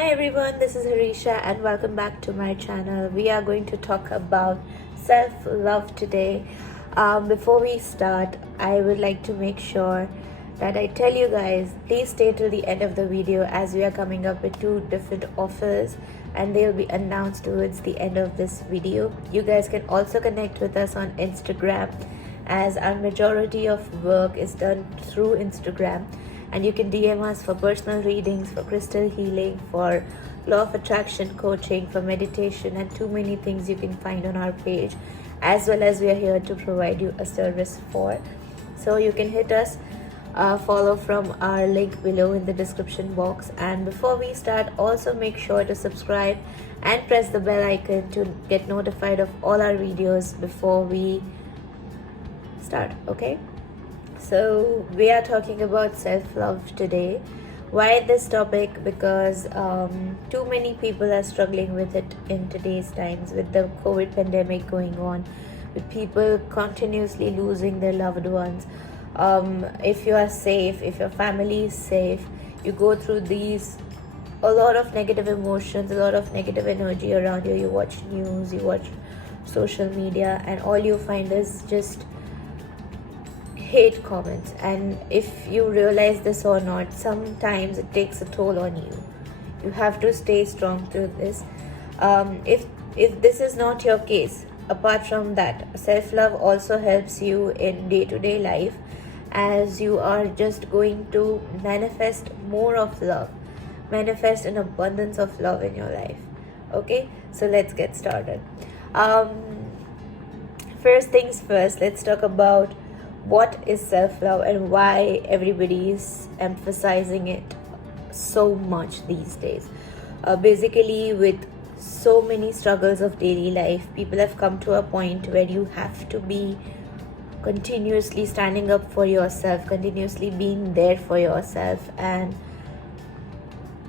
Hi everyone, this is Harisha and welcome back to my channel. We are going to talk about self-love today. Before we start, I would like to make sure that I tell you guys, please stay till the end of the video as we are coming up with two different offers and they'll be announced towards the end of this video. You guys can also connect with us on Instagram as our majority of work is done through Instagram. And you can DM us for personal readings, for crystal healing, for law of attraction coaching, for meditation, and too many things you can find on our page, as well as we are here to provide you a service for. So you can hit us, follow from our link below in the description box. And before we start, also make sure to subscribe and press the bell icon to get notified of all our videos before we start, okay? So we are talking about self-love today. Why this topic? Because too many people are struggling with it in today's times, with the COVID pandemic going on, with people continuously losing their loved ones. If you are safe, if your family is safe, you go through a lot of negative emotions, a lot of negative energy around you. You watch news, you watch social media, and all you find is just hate comments. And if you realize this or not, sometimes it takes a toll on you. You have to stay strong through this. If this is not your case, apart from that, self-love also helps you in day-to-day life, as you are just going to manifest more of love, manifest an abundance of love in your life. Okay, so let's get started. First things first, let's talk about what is self-love and why everybody is emphasizing it so much these days. Basically, with so many struggles of daily life, people have come to a point where you have to be continuously standing up for yourself, continuously being there for yourself. And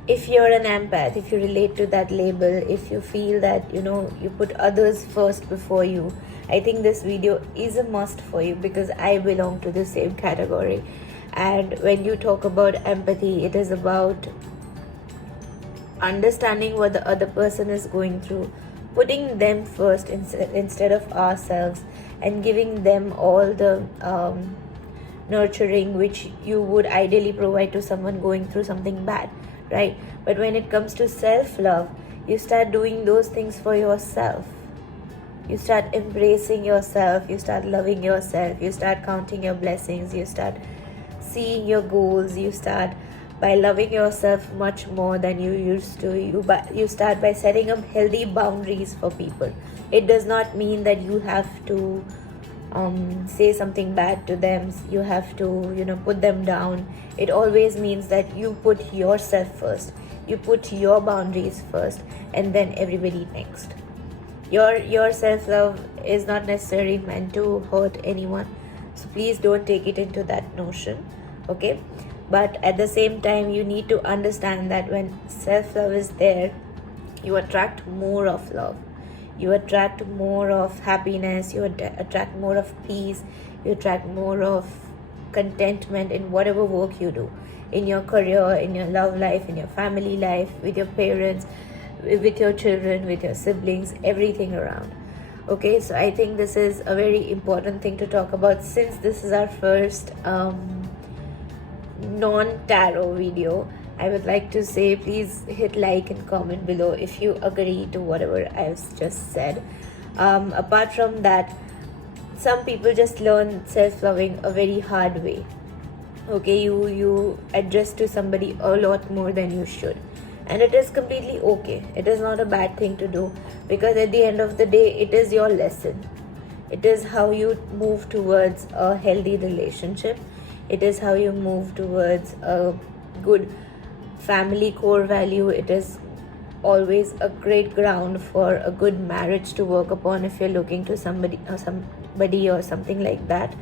if you're an empath, if you relate to that label, if you feel that you put others first before you, I think this video is a must for you, because I belong to the same category. And when you talk about empathy, it is about understanding what the other person is going through, putting them first instead of ourselves, and giving them all the nurturing which you would ideally provide to someone going through something bad, right? But when it comes to self-love, you start doing those things for yourself. You start embracing yourself, you start loving yourself, you start counting your blessings, you start seeing your goals, you start by loving yourself much more than you used to. You start by setting up healthy boundaries for people. It does not mean that you have to say something bad to them, you have to put them down. It always means that you put yourself first, you put your boundaries first, and then everybody next. Your self-love is not necessarily meant to hurt anyone, so please don't take it into that notion, okay? But at the same time, you need to understand that when self-love is there, you attract more of love, you attract more of happiness, you attract more of peace, you attract more of contentment in whatever work you do, in your career, in your love life, in your family life, with your parents, with your children, with your siblings, everything around. Okay, so I think this is a very important thing to talk about, since this is our first non-tarot video. I would like to say, please hit like and comment below if you agree to whatever I've just said. Apart from that, some people just learn self-loving a very hard way. Okay, you adjust to somebody a lot more than you should, and it is completely okay. It is not a bad thing to do, because at the end of the day, it is your lesson. It is how you move towards a healthy relationship. It is how you move towards a good family core value. It is always a great ground for a good marriage to work upon if you're looking to somebody or something like that.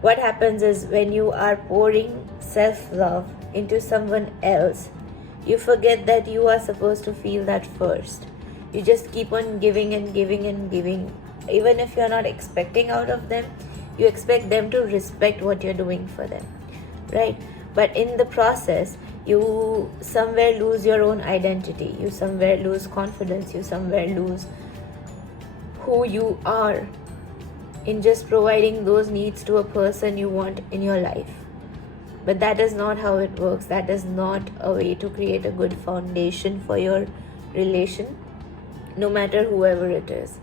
What happens is, when you are pouring self-love into someone else, you forget that you are supposed to feel that first. You just keep on giving and giving and giving. Even if you're not expecting out of them, you expect them to respect what you're doing for them, right? But in the process, you somewhere lose your own identity, you somewhere lose confidence, you somewhere lose who you are in just providing those needs to a person you want in your life. But that is not how it works. That is not a way to create a good foundation for your relation, no matter whoever it is.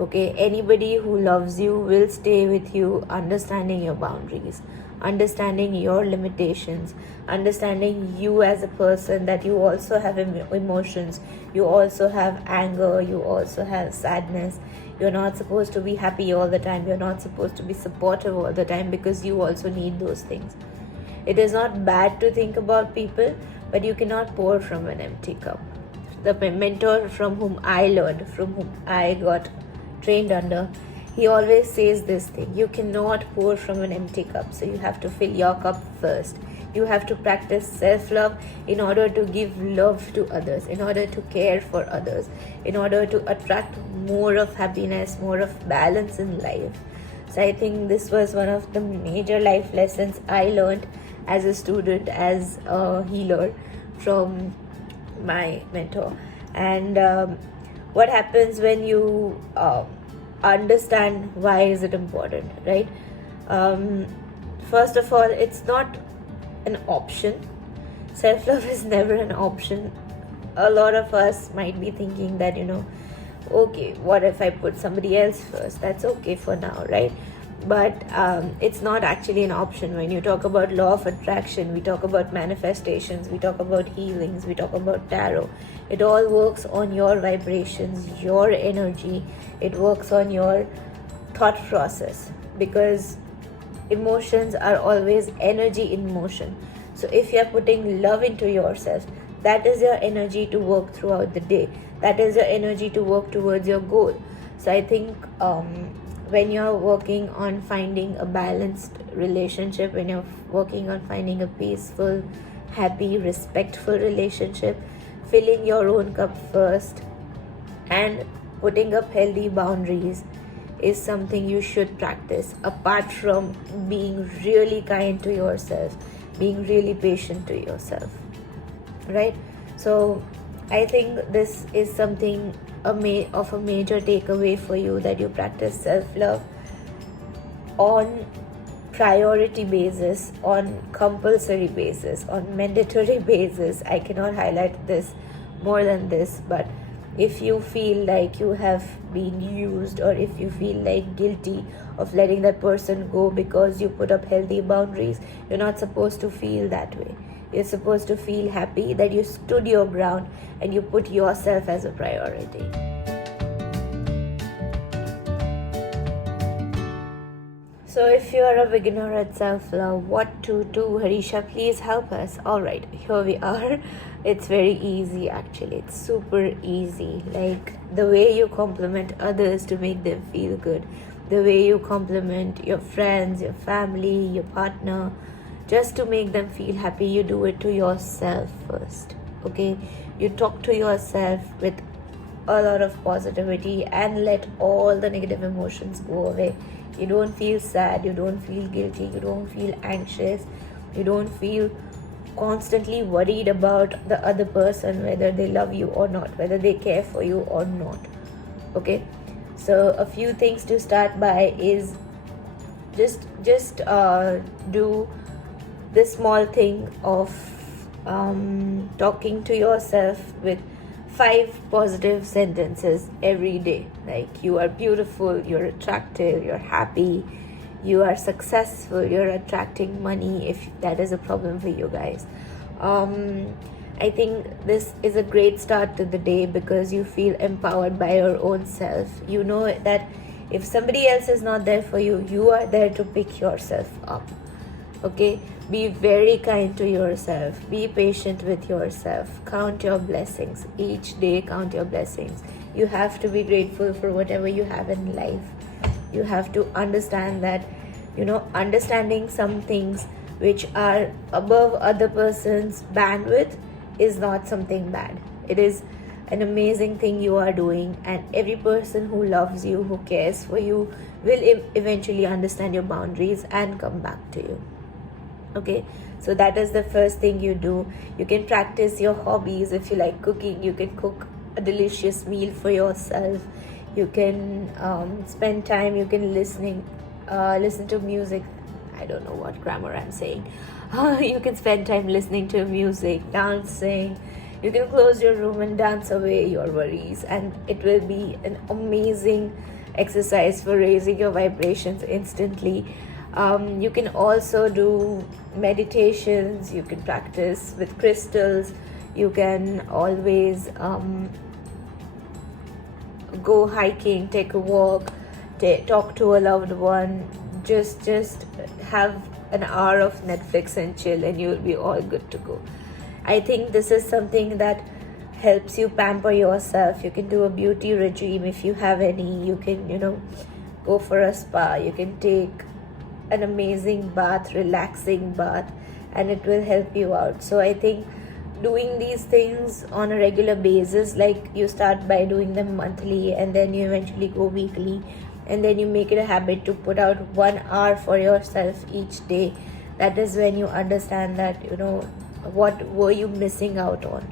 Okay, anybody who loves you will stay with you, understanding your boundaries, understanding your limitations, understanding you as a person, that you also have emotions, you also have anger, you also have sadness. You're not supposed to be happy all the time, you're not supposed to be supportive all the time, because you also need those things. It is not bad to think about people, but you cannot pour from an empty cup. The mentor from whom I learned, from whom I got trained under, he always says this thing: you cannot pour from an empty cup. So you have to fill your cup first. You have to practice self-love in order to give love to others, in order to care for others, in order to attract more of happiness, more of balance in life. So I think this was one of the major life lessons I learned as a student, as a healer, from my mentor. And what happens when you understand why is it important, right? First of all, it's not an option. Self-love is never an option. A lot of us might be thinking that, okay, what if I put somebody else first? That's okay for now, right? But it's not actually an option. When you talk about law of attraction, we talk about manifestations, we talk about healings, we talk about tarot. It all works on your vibrations, your energy. It works on your thought process, because emotions are always energy in motion. So if you're putting love into yourself, that is your energy to work throughout the day. That is your energy to work towards your goal. So I think when you're working on finding a balanced relationship, when you're working on finding a peaceful, happy, respectful relationship, filling your own cup first and putting up healthy boundaries is something you should practice, apart from being really kind to yourself, being really patient to yourself, right? So I think this is something of a major takeaway for you, that you practice self-love on priority basis, on compulsory basis, on mandatory basis. I cannot highlight this more than this, but if you feel like you have been used, or if you feel like guilty of letting that person go because you put up healthy boundaries, you're not supposed to feel that way. You're supposed to feel happy that you stood your ground and you put yourself as a priority. So if you're a beginner at self-love, what to do? Harisha, please help us. Alright, here we are. It's very easy actually. It's super easy. Like the way you compliment others to make them feel good, the way you compliment your friends, your family, your partner, just to make them feel happy, you do it to yourself first. Okay? You talk to yourself with a lot of positivity and let all the negative emotions go away. You don't feel sad, you don't feel guilty, you don't feel anxious, you don't feel constantly worried about the other person, whether they love you or not, whether they care for you or not. Okay? So a few things to start by is just do this small thing of talking to yourself with 5 positive sentences every day. Like, you are beautiful, you're attractive, you're happy, you are successful, you're attracting money, if that is a problem for you guys. I think this is a great start to the day, because you feel empowered by your own self. You know that if somebody else is not there for you, you are there to pick yourself up. Okay? Be very kind to yourself. Be patient with yourself. Count your blessings. Each day, count your blessings. You have to be grateful for whatever you have in life. You have to understand that, understanding some things which are above other person's bandwidth is not something bad. It is an amazing thing you are doing, and every person who loves you, who cares for you, will eventually understand your boundaries and come back to you. Okay, So that is the first thing you do. You can practice your hobbies. If you like cooking, you can cook a delicious meal for yourself. You can spend time, you can listen to music. I don't know what grammar I'm saying. You can spend time listening to music, dancing. You can close your room and dance away your worries, and it will be an amazing exercise for raising your vibrations instantly. You can also do meditations. You can practice with crystals. You can always go hiking, take a walk, talk to a loved one. Just have an hour of Netflix and chill, and you'll be all good to go. I think this is something that helps you pamper yourself. You can do a beauty regime if you have any. You can, go for a spa. You can take an amazing bath, relaxing bath, and it will help you out. So I think doing these things on a regular basis, like you start by doing them monthly, and then you eventually go weekly, and then you make it a habit to put out 1 hour for yourself each day. That is when you understand that, what were you missing out on.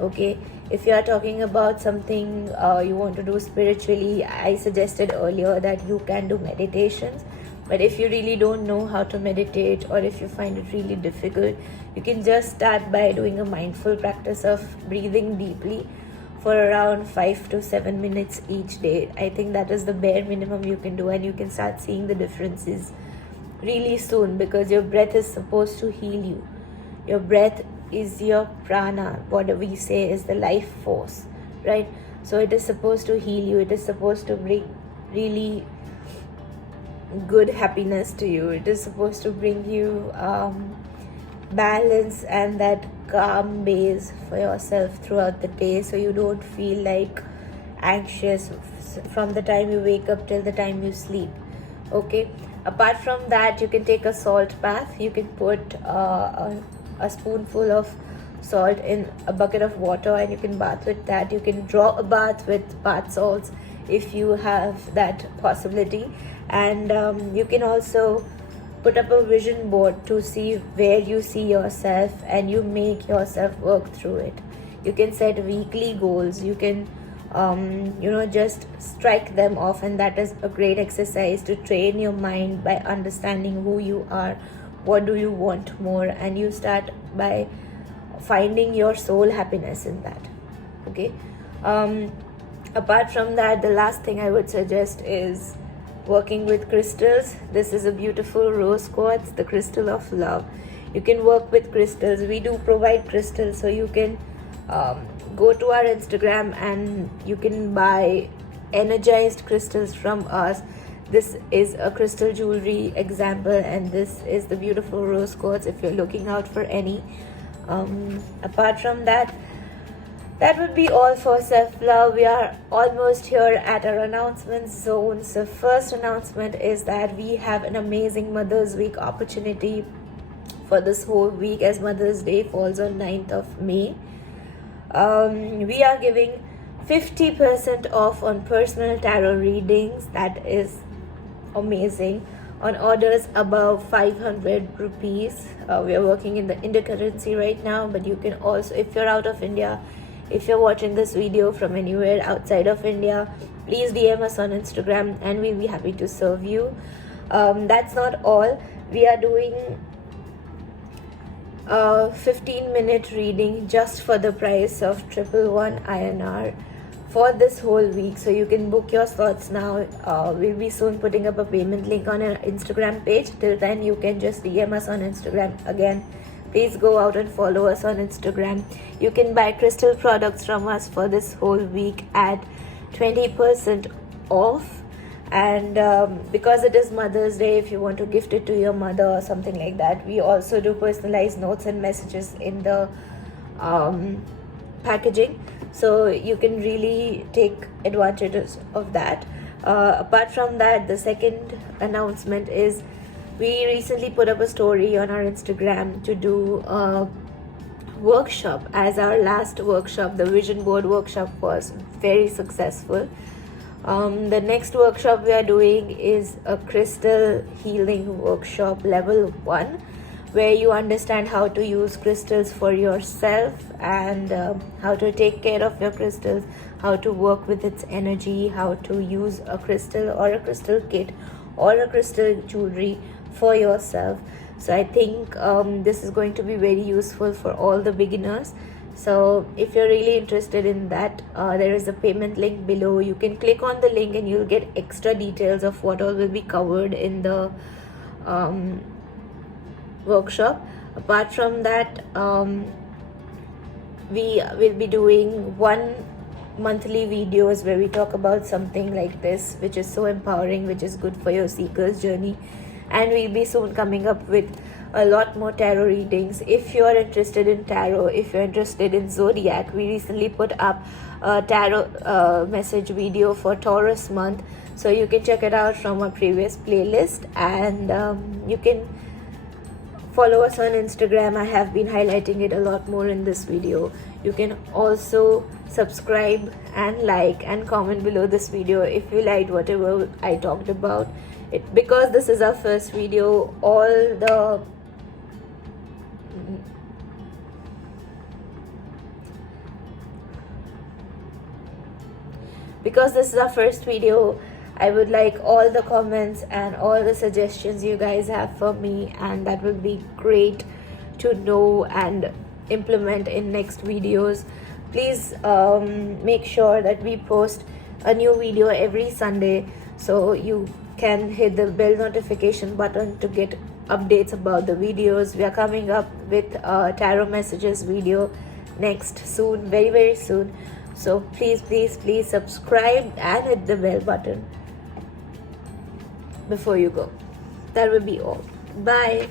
Okay, if you are talking about something you want to do spiritually, I suggested earlier that you can do meditations. But if you really don't know how to meditate, or if you find it really difficult, you can just start by doing a mindful practice of breathing deeply for around 5 to 7 minutes each day. I think that is the bare minimum you can do, and you can start seeing the differences really soon, because your breath is supposed to heal you. Your breath is your prana, what we say is the life force, right? So it is supposed to heal you. It is supposed to bring really good happiness to you. It is supposed to bring you balance and that calm base for yourself throughout the day, so you don't feel like anxious from the time you wake up till the time you sleep. Okay, apart from that, you can take a salt bath. You can put a spoonful of salt in a bucket of water, and you can bath with that. You can draw a bath with bath salts if you have that possibility. And you can also put up a vision board to see where you see yourself, and you make yourself work through it. You can set weekly goals. You can just strike them off, and that is a great exercise to train your mind by understanding who you are, what do you want more, and you start by finding your soul happiness in that. Okay, apart from that, the last thing I would suggest is working with crystals. This is a beautiful rose quartz, the crystal of love. You can work with crystals. We do provide crystals, so you can go to our Instagram and you can buy energized crystals from us. This is a crystal jewelry example, and this is the beautiful rose quartz if you're looking out for any. Apart from that, that would be all for self-love. We are almost here at our announcement zone. So first announcement is that we have an amazing Mother's Week opportunity for this whole week, as Mother's Day falls on 9th of May. We are giving 50% off on personal tarot readings. That is amazing. On orders above 500 rupees. We are working in the Indian currency right now, but you can also, if you're out of India, if you're watching this video from anywhere outside of India, please DM us on Instagram and we'll be happy to serve you. That's not all. We are doing a 15-minute reading just for the price of 111 INR for this whole week. So you can book your slots now. We'll be soon putting up a payment link on our Instagram page. Till then, you can just DM us on Instagram. Again, please go out and follow us on Instagram. You can buy crystal products from us for this whole week at 20% off. And because it is Mother's Day, if you want to gift it to your mother or something like that, we also do personalized notes and messages in the packaging. So you can really take advantage of that. Apart from that, the second announcement is we recently put up a story on our Instagram to do a workshop. As our last workshop, the vision board workshop, was very successful. The next workshop we are doing is a crystal healing workshop level 1, where you understand how to use crystals for yourself and how to take care of your crystals, how to work with its energy, how to use a crystal or a crystal kit or a crystal jewelry for yourself. So I think this is going to be very useful for all the beginners. So if you're really interested in that, there is a payment link below. You can click on the link and you'll get extra details of what all will be covered in the workshop. Apart from that, we will be doing one monthly videos where we talk about something like this, which is so empowering, which is good for your seeker's journey. And we'll be soon coming up with a lot more tarot readings. If you're interested in tarot, if you're interested in zodiac, we recently put up a tarot message video for Taurus month, so you can check it out from our previous playlist. And you can follow us on Instagram. I have been highlighting it a lot more in this video. You can also subscribe and like and comment below this video if you liked whatever I talked about. Because this is our first video, because this is our first video, I would like all the comments and all the suggestions you guys have for me, and that will be great to know and implement in next videos. Please make sure that we post a new video every Sunday, so you can hit the bell notification button to get updates about the videos. We are coming up with a tarot messages video next soon, very soon. So please subscribe and hit the bell button before you go. That will be all. Bye.